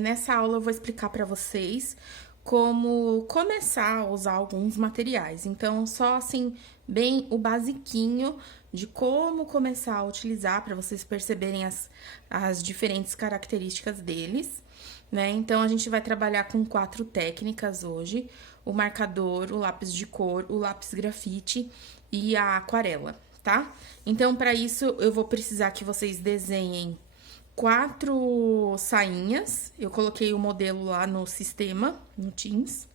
Nessa aula eu vou explicar para vocês como começar a usar alguns materiais. Então, só assim, bem o basiquinho de como começar a utilizar para vocês perceberem as diferentes características deles, né? Então, a gente vai trabalhar com 4 técnicas hoje: o marcador, o lápis de cor, o lápis grafite e a aquarela, tá? Então, para isso, eu vou precisar que vocês desenhem 4 sainhas. Eu coloquei o modelo lá no sistema, no Teams.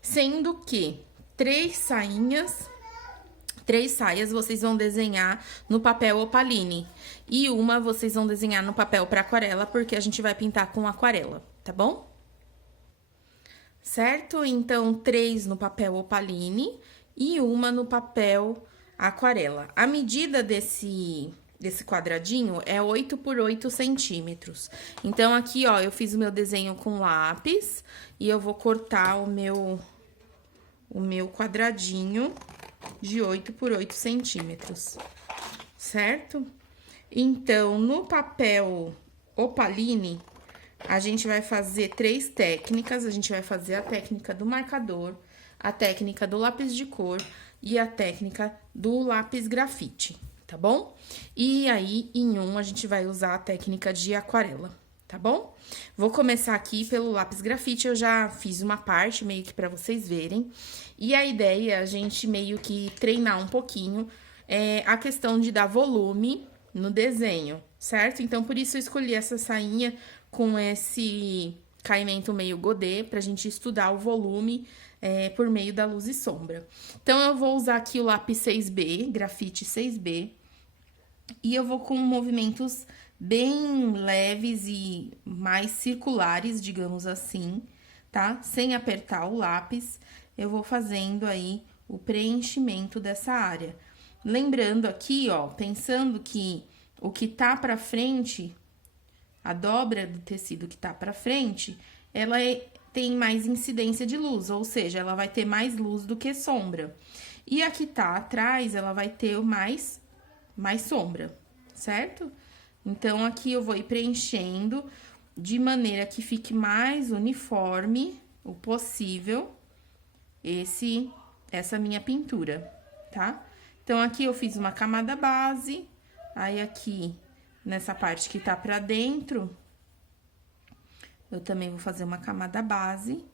Sendo que 3 saias vocês vão desenhar no papel opaline. E uma vocês vão desenhar no papel para aquarela, porque a gente vai pintar com aquarela, tá bom? Certo? Então, 3 no papel opaline e uma no papel aquarela. A medida desse quadradinho é 8 por 8 centímetros. Então, aqui, ó, eu fiz o meu desenho com lápis e eu vou cortar o meu quadradinho de 8 por 8 centímetros, certo? Então, no papel opaline, a gente vai fazer 3 técnicas. A gente vai fazer a técnica do marcador, a técnica do lápis de cor e a técnica do lápis grafite, tá bom? E aí, em a gente vai usar a técnica de aquarela, tá bom? Vou começar aqui pelo lápis grafite. Eu já fiz uma parte meio que pra vocês verem. E a ideia é a gente meio que treinar um pouquinho a questão de dar volume no desenho, certo? Então, por isso eu escolhi essa sainha com esse caimento meio godê, pra gente estudar o volume por meio da luz e sombra. Então, eu vou usar aqui o lápis 6B, grafite 6B, e eu vou com movimentos bem leves e mais circulares, digamos assim, tá? Sem apertar o lápis, eu vou fazendo aí o preenchimento dessa área. Lembrando aqui, ó, pensando que o que tá pra frente, a dobra do tecido que tá pra frente, ela tem mais incidência de luz, ou seja, ela vai ter mais luz do que sombra. E a que tá atrás, ela vai ter mais sombra, certo? Então, aqui eu vou ir preenchendo de maneira que fique mais uniforme o possível essa minha pintura, tá? Então, aqui eu fiz uma camada base, aí aqui, nessa parte que tá pra dentro, eu também vou fazer uma camada base,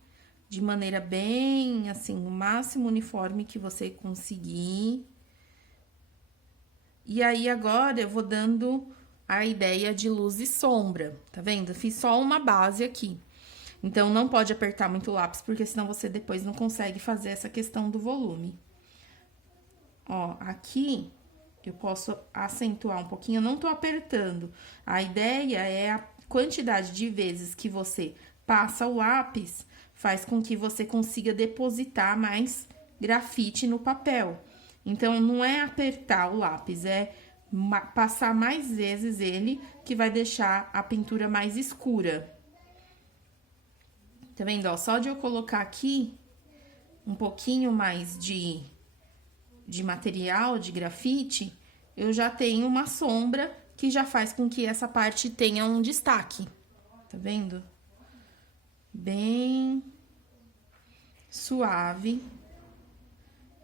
de maneira bem, assim, o máximo uniforme que você conseguir. E aí, agora, eu vou dando a ideia de luz e sombra, tá vendo? Eu fiz só uma base aqui. Então, não pode apertar muito o lápis, porque senão você depois não consegue fazer essa questão do volume. Ó, aqui eu posso acentuar um pouquinho, eu não tô apertando. A ideia é a quantidade de vezes que você passa o lápis, faz com que você consiga depositar mais grafite no papel. Então, não é apertar o lápis, é passar mais vezes ele, que vai deixar a pintura mais escura. Tá vendo, ó? Só de eu colocar aqui um pouquinho mais de material, de grafite, eu já tenho uma sombra que já faz com que essa parte tenha um destaque. Tá vendo? Bem suave,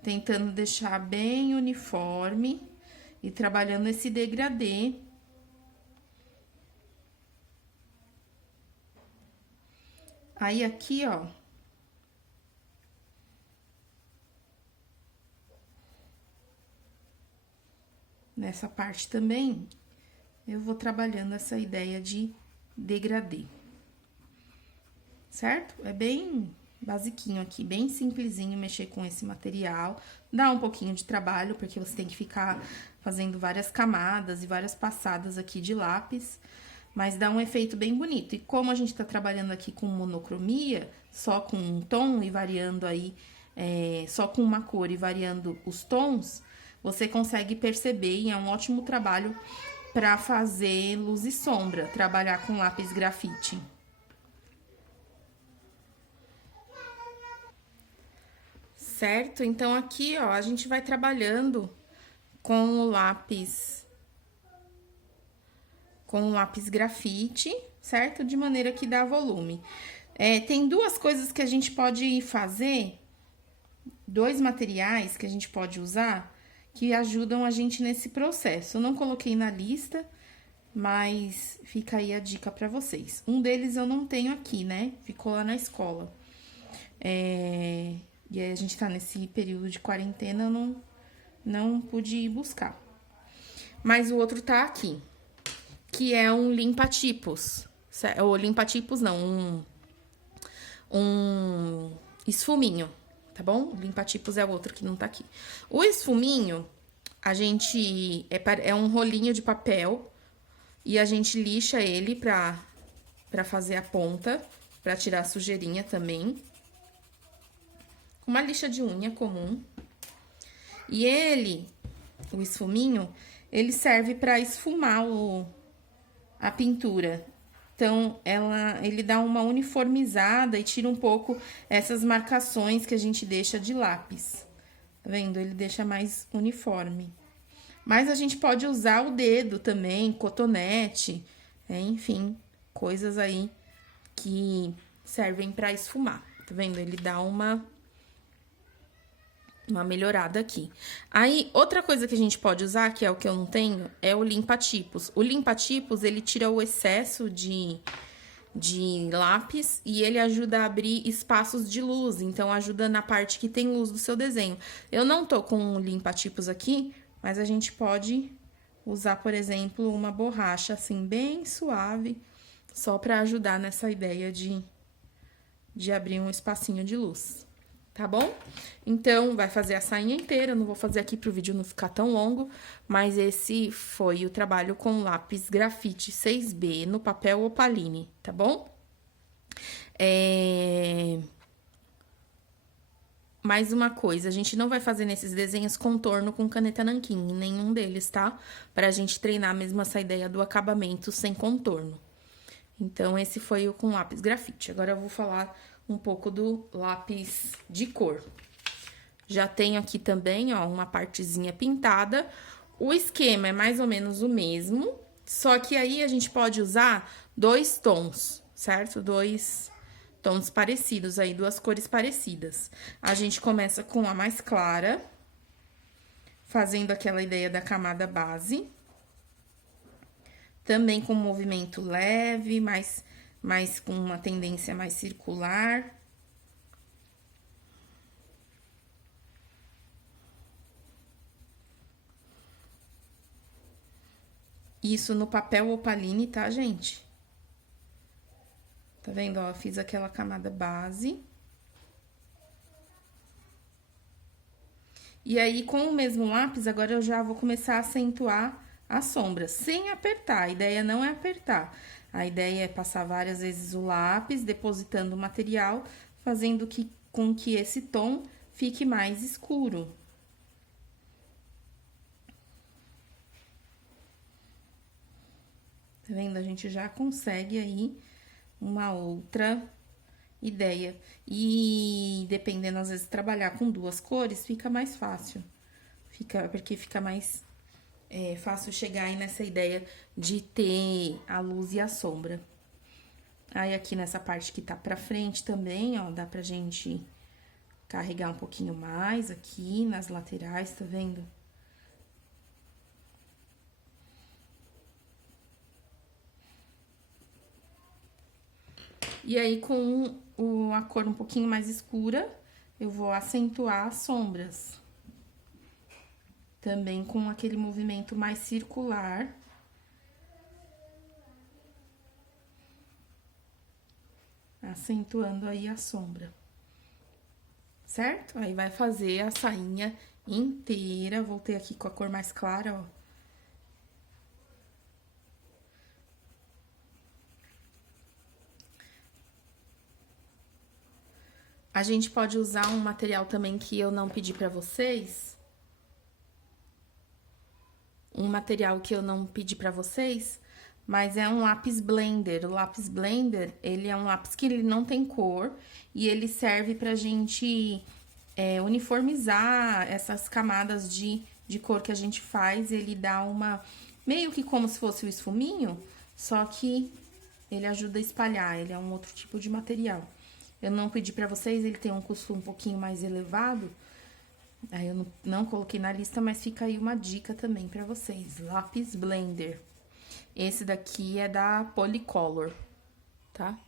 tentando deixar bem uniforme e trabalhando esse degradê. Aí, aqui, ó, nessa parte também, eu vou trabalhando essa ideia de degradê, certo? É bem basiquinho aqui, bem simplesinho mexer com esse material. Dá um pouquinho de trabalho, porque você tem que ficar fazendo várias camadas e várias passadas aqui de lápis, mas dá um efeito bem bonito. E como a gente tá trabalhando aqui com monocromia, só com um tom e variando aí, só com uma cor e variando os tons, você consegue perceber, e é um ótimo trabalho para fazer luz e sombra, trabalhar com lápis grafite. Certo? Então, aqui, ó, a gente vai trabalhando com o lápis com lápis grafite, certo? De maneira que dá volume. Tem duas coisas que a gente pode fazer, dois materiais que a gente pode usar, que ajudam a gente nesse processo. Eu não coloquei na lista, mas fica aí a dica pra vocês. Um deles eu não tenho aqui, né? Ficou lá na escola. E aí a gente tá nesse período de quarentena, eu não pude ir buscar. Mas o outro tá aqui, que é um limpa-tipos. Ou limpa-tipos não, um esfuminho, tá bom? O limpa-tipos é o outro que não tá aqui. O esfuminho, a gente... É um rolinho de papel e a gente lixa ele pra fazer a ponta, pra tirar a sujeirinha também. Uma lixa de unha comum. E ele, o esfuminho, ele serve pra esfumar a pintura. Então, ele dá uma uniformizada e tira um pouco essas marcações que a gente deixa de lápis. Tá vendo? Ele deixa mais uniforme. Mas a gente pode usar o dedo também, cotonete, enfim, coisas aí que servem pra esfumar. Tá vendo? Ele dá uma melhorada aqui. Aí, outra coisa que a gente pode usar, que é o que eu não tenho, é o limpa-tipos. O limpa-tipos, ele tira o excesso de lápis e ele ajuda a abrir espaços de luz. Então, ajuda na parte que tem luz do seu desenho. Eu não tô com um limpa-tipos aqui, mas a gente pode usar, por exemplo, uma borracha, assim, bem suave, só pra ajudar nessa ideia de abrir um espacinho de luz. Tá bom? Então, vai fazer a sainha inteira, eu não vou fazer aqui pro vídeo não ficar tão longo, mas esse foi o trabalho com lápis grafite 6B no papel opaline, tá bom? Mais uma coisa, a gente não vai fazer nesses desenhos contorno com caneta nanquim, nenhum deles, tá? Pra gente treinar mesmo essa ideia do acabamento sem contorno. Então, esse foi o com lápis grafite. Agora, eu vou falar um pouco do lápis de cor. Já tenho aqui também, ó, uma partezinha pintada. O esquema é mais ou menos o mesmo, só que aí a gente pode usar dois tons, certo? Dois tons parecidos aí, duas cores parecidas. A gente começa com a mais clara, fazendo aquela ideia da camada base. Também com um movimento leve, mas com uma tendência mais circular. Isso no papel opaline, tá, gente? Tá vendo, ó? Fiz aquela camada base. E aí, com o mesmo lápis, agora eu já vou começar a acentuar as sombras, sem apertar. A ideia não é apertar. A ideia é passar várias vezes o lápis, depositando o material, fazendo com que esse tom fique mais escuro. Tá vendo? A gente já consegue aí uma outra ideia. E dependendo, às vezes, trabalhar com duas cores, fica mais fácil. Porque fica mais fácil chegar aí nessa ideia de ter a luz e a sombra. Aí, aqui nessa parte que tá pra frente também, ó, dá pra gente carregar um pouquinho mais aqui nas laterais, tá vendo? E aí, com a cor um pouquinho mais escura, eu vou acentuar as sombras. Também com aquele movimento mais circular. Acentuando aí a sombra. Certo? Aí, vai fazer a sainha inteira. Voltei aqui com a cor mais clara, ó. A gente pode usar um material também que eu não pedi pra vocês. Um material que eu não pedi pra vocês, mas é um lápis blender. O lápis blender, ele é um lápis que ele não tem cor e ele serve pra gente uniformizar essas camadas de cor que a gente faz. Ele dá uma... meio que como se fosse o esfuminho, só que ele ajuda a espalhar, ele é um outro tipo de material. Eu não pedi pra vocês, ele tem um custo um pouquinho mais elevado, aí eu não coloquei na lista, mas fica aí uma dica também pra vocês. Lápis Blender. Esse daqui é da Polycolor, tá?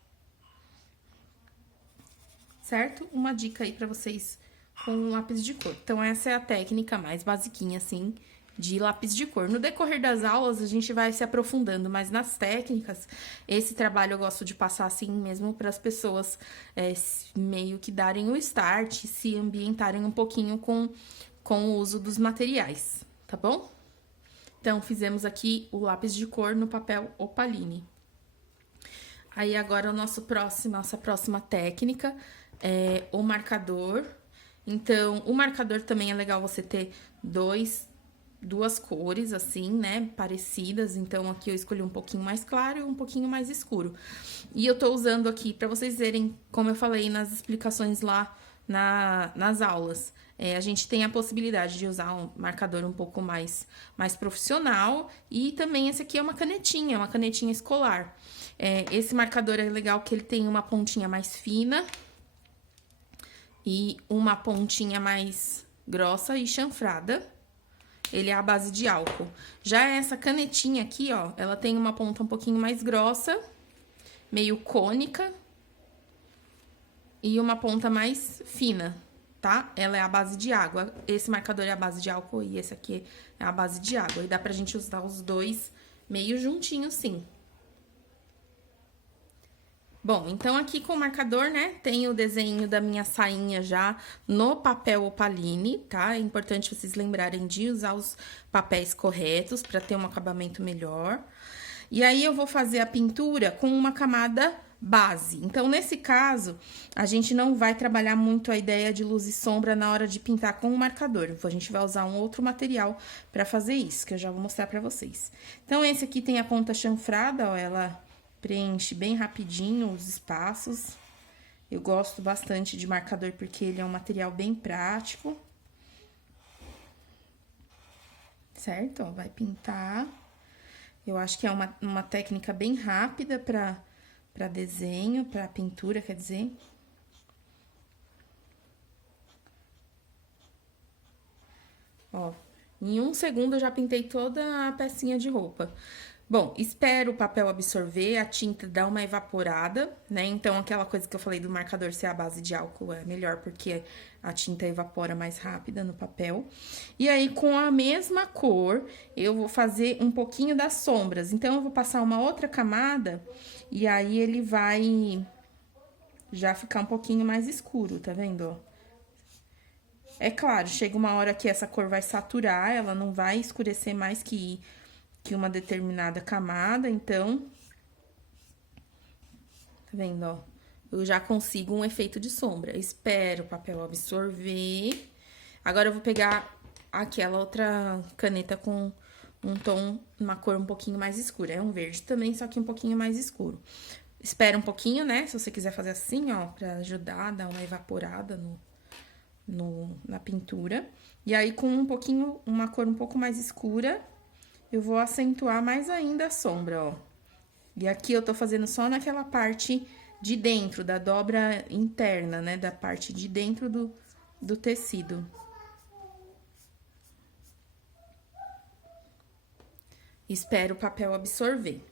Certo? Uma dica aí pra vocês com um lápis de cor. Então, essa é a técnica mais basiquinha, assim, de lápis de cor. No decorrer das aulas, a gente vai se aprofundando, mas nas técnicas, esse trabalho eu gosto de passar assim mesmo para as pessoas meio que darem o start, se ambientarem um pouquinho com o uso dos materiais, tá bom? Então, fizemos aqui o lápis de cor no papel Opaline. Aí, agora, nossa próxima técnica é o marcador. Então, o marcador também é legal você ter duas cores, assim, né, parecidas. Então, aqui eu escolhi um pouquinho mais claro e um pouquinho mais escuro. E eu tô usando aqui, pra vocês verem, como eu falei nas explicações lá nas aulas. A gente tem a possibilidade de usar um marcador um pouco mais profissional. E também esse aqui é uma canetinha escolar. Esse marcador é legal que ele tem uma pontinha mais fina e uma pontinha mais grossa e chanfrada. Ele é à base de álcool. Já essa canetinha aqui, ó, ela tem uma ponta um pouquinho mais grossa, meio cônica, e uma ponta mais fina, tá? Ela é à base de água. Esse marcador é à base de álcool e esse aqui é à base de água. E dá pra gente usar os dois meio juntinhos, sim. Bom, então aqui com o marcador, né, tem o desenho da minha sainha já no papel Opaline, tá? É importante vocês lembrarem de usar os papéis corretos para ter um acabamento melhor. E aí, eu vou fazer a pintura com uma camada base. Então, nesse caso, a gente não vai trabalhar muito a ideia de luz e sombra na hora de pintar com o marcador. A gente vai usar um outro material para fazer isso, que eu já vou mostrar para vocês. Então, esse aqui tem a ponta chanfrada, ó, ela preenche bem rapidinho os espaços. Eu gosto bastante de marcador porque ele é um material bem prático. Certo? Ó, vai pintar. Eu acho que é uma técnica bem rápida para desenho, para pintura, quer dizer. Ó, em 1 segundo eu já pintei toda a pecinha de roupa. Bom, espero o papel absorver, a tinta dar uma evaporada, né? Então, aquela coisa que eu falei do marcador ser a base de álcool é melhor, porque a tinta evapora mais rápida no papel. E aí, com a mesma cor, eu vou fazer um pouquinho das sombras. Então, eu vou passar uma outra camada, e aí ele vai já ficar um pouquinho mais escuro, tá vendo, ó? É claro, chega uma hora que essa cor vai saturar, ela não vai escurecer mais que uma determinada camada, então, tá vendo, ó? Eu já consigo um efeito de sombra. Espero o papel absorver. Agora, eu vou pegar aquela outra caneta com um tom, uma cor um pouquinho mais escura. É um verde também, só que um pouquinho mais escuro. Espera um pouquinho, né? Se você quiser fazer assim, ó, pra ajudar a dar uma evaporada na pintura. E aí, com uma cor um pouco mais escura, eu vou acentuar mais ainda a sombra, ó. E aqui eu tô fazendo só naquela parte de dentro, da dobra interna, né? Da parte de dentro do tecido. Espero o papel absorver.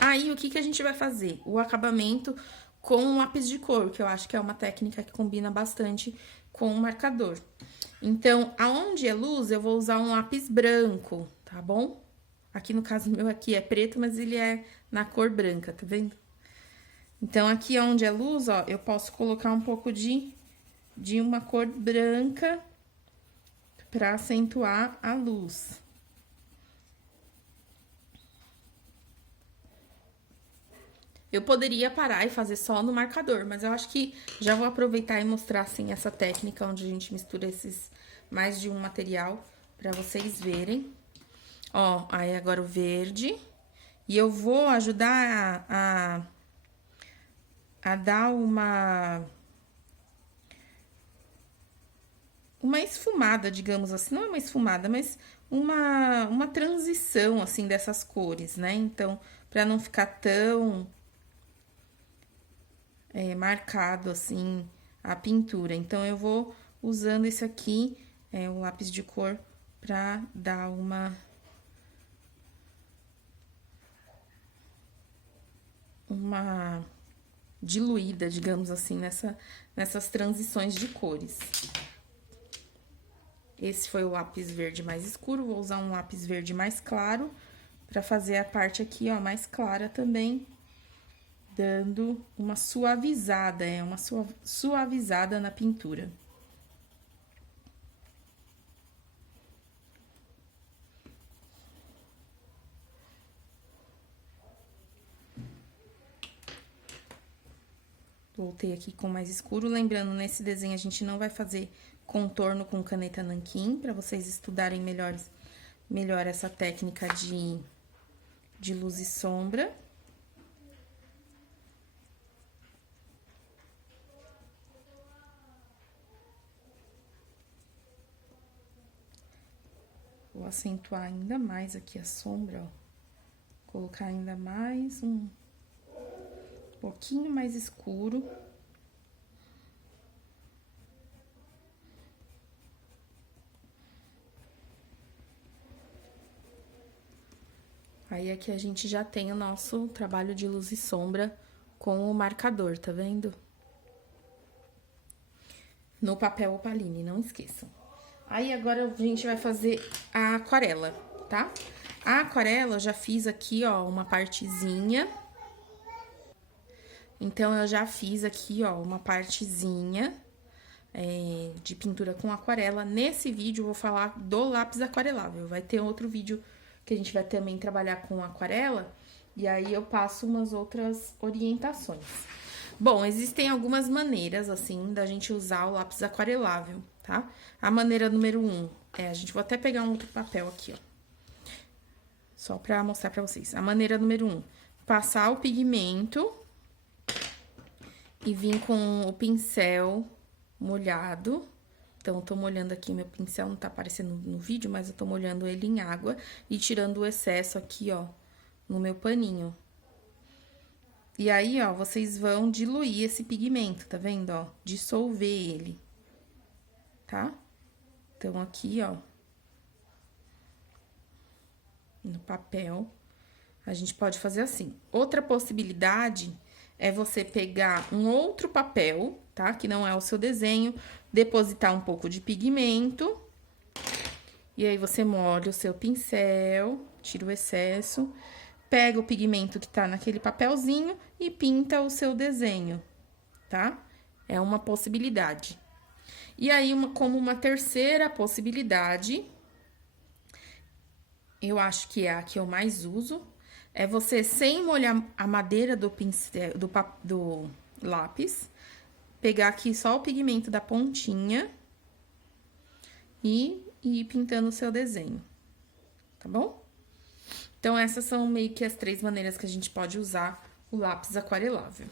Aí, o que a gente vai fazer? O acabamento com um lápis de cor, que eu acho que é uma técnica que combina bastante com o marcador. Então, aonde é luz, eu vou usar um lápis branco, tá bom? Aqui, no caso meu, aqui é preto, mas ele é na cor branca, tá vendo? Então, aqui onde é luz, ó, eu posso colocar um pouco de uma cor branca pra acentuar a luz. Eu poderia parar e fazer só no marcador, mas eu acho que já vou aproveitar e mostrar, assim, essa técnica onde a gente mistura esses mais de um material pra vocês verem. Ó, aí agora o verde. E eu vou ajudar a dar uma esfumada, digamos assim. Não é uma esfumada, mas uma transição, assim, dessas cores, né? Então, pra não ficar tão marcado assim a pintura. Então, eu vou usando esse aqui, o lápis de cor, pra dar uma diluída, digamos assim, nessas transições de cores. Esse foi o lápis verde mais escuro, vou usar um lápis verde mais claro pra fazer a parte aqui, ó, mais clara também, dando uma suavizada, uma suavizada na pintura. Voltei aqui com mais escuro, lembrando, nesse desenho a gente não vai fazer contorno com caneta nanquim, para vocês estudarem melhor essa técnica de luz e sombra. Vou acentuar ainda mais aqui a sombra, ó. Colocar ainda mais um pouquinho mais escuro. Aí, aqui a gente já tem o nosso trabalho de luz e sombra com o marcador, tá vendo? No papel opaline, não esqueçam. Aí, agora a gente vai fazer a aquarela, tá? A aquarela, eu já fiz aqui, ó, uma partezinha. Então, eu já fiz aqui, ó, uma partezinha de pintura com aquarela. Nesse vídeo, eu vou falar do lápis aquarelável. Vai ter outro vídeo que a gente vai também trabalhar com aquarela, e aí eu passo umas outras orientações. Bom, existem algumas maneiras, assim, da gente usar o lápis aquarelável, tá? A maneira número 1 a gente, vou até pegar um outro papel aqui, ó, só pra mostrar pra vocês. A maneira número 1, passar o pigmento e vir com o pincel molhado. Então, eu tô molhando aqui, meu pincel não tá aparecendo no vídeo, mas eu tô molhando ele em água e tirando o excesso aqui, ó, no meu paninho. E aí, ó, vocês vão diluir esse pigmento, tá vendo, ó? Dissolver ele, tá? Então, aqui, ó, no papel, a gente pode fazer assim. Outra possibilidade é você pegar um outro papel, tá? Que não é o seu desenho, depositar um pouco de pigmento, e aí você molha o seu pincel, tira o excesso, pega o pigmento que tá naquele papelzinho e pinta o seu desenho, tá? É uma possibilidade. E aí, como uma terceira possibilidade, eu acho que é a que eu mais uso, é você, sem molhar a madeira do pincel, do lápis, pegar aqui só o pigmento da pontinha e ir pintando o seu desenho, tá bom? Então, essas são meio que as 3 maneiras que a gente pode usar o lápis aquarelável.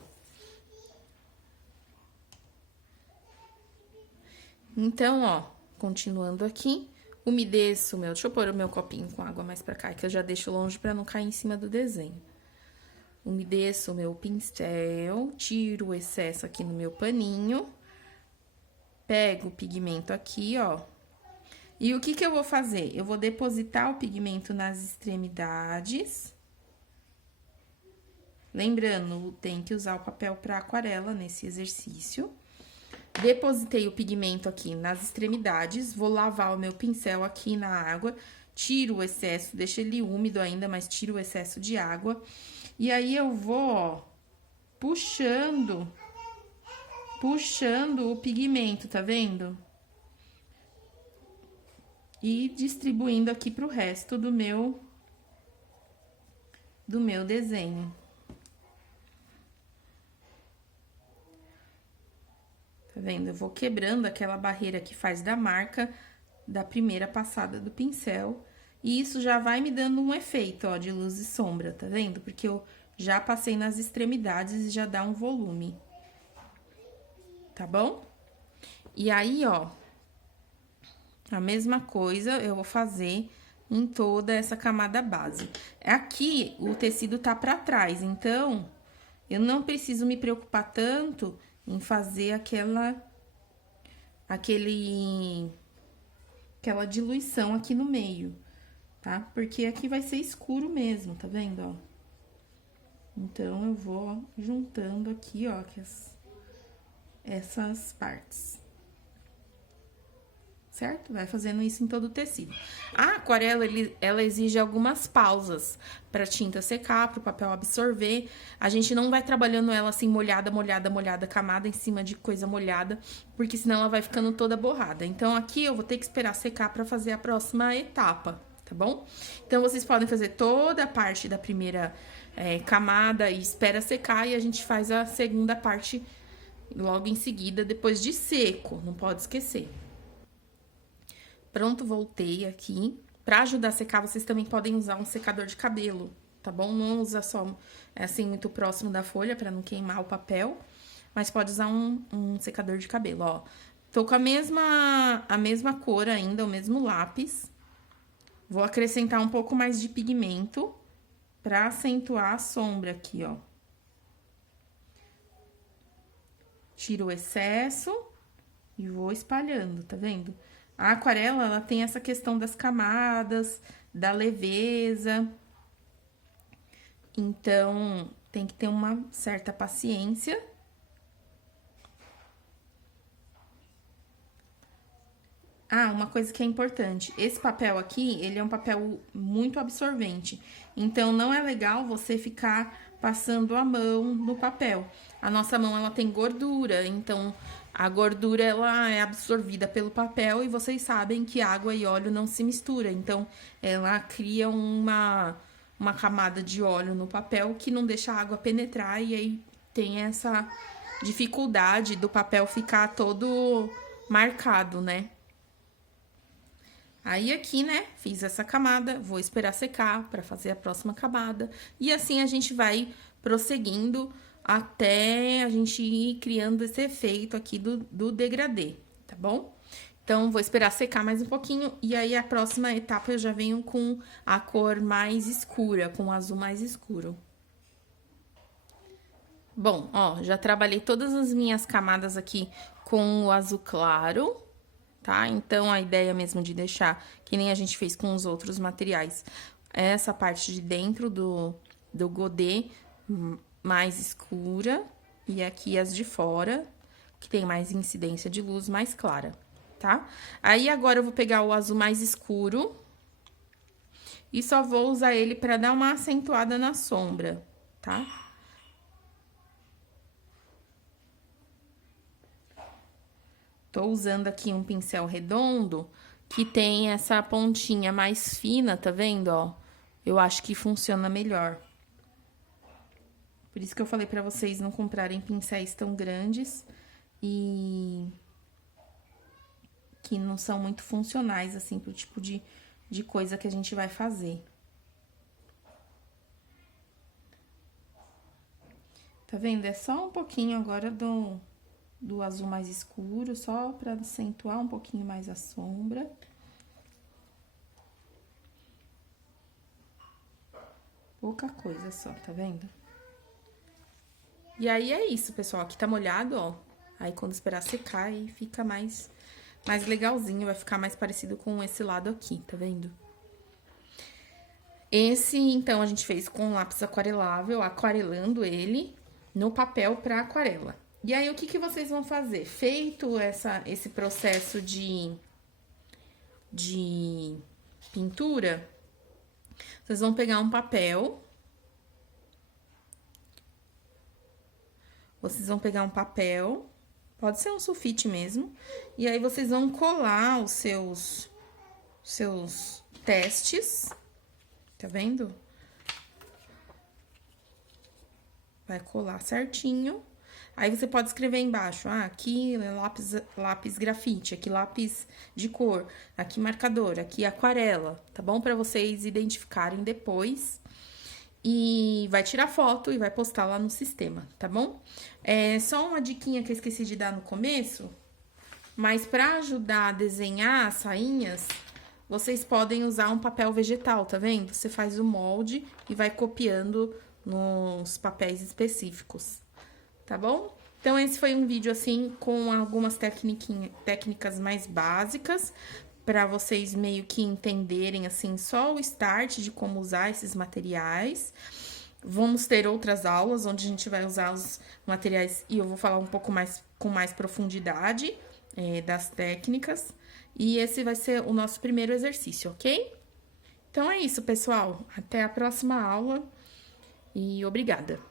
Então, ó, continuando aqui, umedeço o meu... Deixa eu pôr o meu copinho com água mais pra cá, que eu já deixo longe pra não cair em cima do desenho. Umedeço o meu pincel, tiro o excesso aqui no meu paninho, pego o pigmento aqui, ó. E o que que eu vou fazer? Eu vou depositar o pigmento nas extremidades. Lembrando, tem que usar o papel para aquarela nesse exercício. Depositei o pigmento aqui nas extremidades, vou lavar o meu pincel aqui na água, tiro o excesso, deixo ele úmido ainda, mas tiro o excesso de água. E aí, eu vou, ó, puxando o pigmento, tá vendo? E distribuindo aqui pro resto do meu desenho. Tá vendo? Eu vou quebrando aquela barreira que faz da marca da primeira passada do pincel. E isso já vai me dando um efeito, ó, de luz e sombra, tá vendo? Porque eu já passei nas extremidades e já dá um volume. Tá bom? E aí, ó, a mesma coisa eu vou fazer em toda essa camada base. Aqui, o tecido tá pra trás, então, eu não preciso me preocupar tanto em fazer aquela diluição aqui no meio, tá? Porque aqui vai ser escuro mesmo, tá vendo, ó? Então, eu vou juntando aqui, ó, essas partes. Certo? Vai fazendo isso em todo o tecido. A aquarela, ela exige algumas pausas pra tinta secar, pro papel absorver. A gente não vai trabalhando ela assim, molhada, molhada, molhada, camada em cima de coisa molhada, porque senão ela vai ficando toda borrada. Então, aqui eu vou ter que esperar secar pra fazer a próxima etapa, tá bom? Então, vocês podem fazer toda a parte da primeira camada e espera secar, e a gente faz a segunda parte logo em seguida, depois de seco, não pode esquecer. Pronto, voltei aqui. Pra ajudar a secar, vocês também podem usar um secador de cabelo, tá bom? Não usa só, assim, muito próximo da folha, pra não queimar o papel. Mas pode usar um secador de cabelo, ó. Tô com a mesma cor ainda, o mesmo lápis. Vou acrescentar um pouco mais de pigmento pra acentuar a sombra aqui, ó. Tiro o excesso e vou espalhando, tá vendo? A aquarela, ela tem essa questão das camadas, da leveza. Então, tem que ter uma certa paciência. Ah, uma coisa que é importante. Esse papel aqui, ele é um papel muito absorvente. Então, não é legal você ficar passando a mão no papel. A nossa mão, ela tem gordura, então a gordura, ela é absorvida pelo papel e vocês sabem que água e óleo não se misturam. Então, ela cria uma camada de óleo no papel que não deixa a água penetrar e aí tem essa dificuldade do papel ficar todo marcado, né? Aí, aqui, né, fiz essa camada, vou esperar secar pra fazer a próxima camada. E assim a gente vai prosseguindo até a gente ir criando esse efeito aqui do degradê, tá bom? Então, vou esperar secar mais um pouquinho e aí a próxima etapa eu já venho com a cor mais escura, com o azul mais escuro. Bom, ó, já trabalhei todas as minhas camadas aqui com o azul claro, tá? Então, a ideia mesmo de deixar, que nem a gente fez com os outros materiais, essa parte de dentro do godê mais escura, e aqui as de fora, que tem mais incidência de luz mais clara, tá? Aí, agora eu vou pegar o azul mais escuro e só vou usar ele pra dar uma acentuada na sombra, tá? Tô usando aqui um pincel redondo que tem essa pontinha mais fina, tá vendo, ó? Eu acho que funciona melhor. Por isso que eu falei pra vocês não comprarem pincéis tão grandes e que não são muito funcionais, assim, pro tipo de coisa que a gente vai fazer. Tá vendo? É só um pouquinho agora do azul mais escuro, só pra acentuar um pouquinho mais a sombra. Pouca coisa só, tá vendo? E aí, é isso, pessoal. Aqui tá molhado, ó. Aí, quando esperar secar, aí fica mais legalzinho, vai ficar mais parecido com esse lado aqui, tá vendo? Esse, então, a gente fez com lápis aquarelável, aquarelando ele no papel pra aquarela. E aí, o que vocês vão fazer? Feito esse processo de pintura, vocês vão pegar um papel. Vocês vão pegar um papel, pode ser um sulfite mesmo, e aí vocês vão colar os seus testes, tá vendo? Vai colar certinho. Aí, você pode escrever embaixo, aqui é lápis grafite, aqui lápis de cor, aqui marcador, aqui aquarela, tá bom? Pra vocês identificarem depois. E vai tirar foto e vai postar lá no sistema, tá bom? Só uma diquinha que eu esqueci de dar no começo, mas pra ajudar a desenhar as sainhas, vocês podem usar um papel vegetal, tá vendo? Você faz o molde e vai copiando nos papéis específicos, tá bom? Então, esse foi um vídeo, assim, com algumas técnicas mais básicas, para vocês meio que entenderem, assim, só o start de como usar esses materiais. Vamos ter outras aulas onde a gente vai usar os materiais e eu vou falar um pouco mais com mais profundidade das técnicas. E esse vai ser o nosso primeiro exercício, ok? Então é isso, pessoal. Até a próxima aula e obrigada!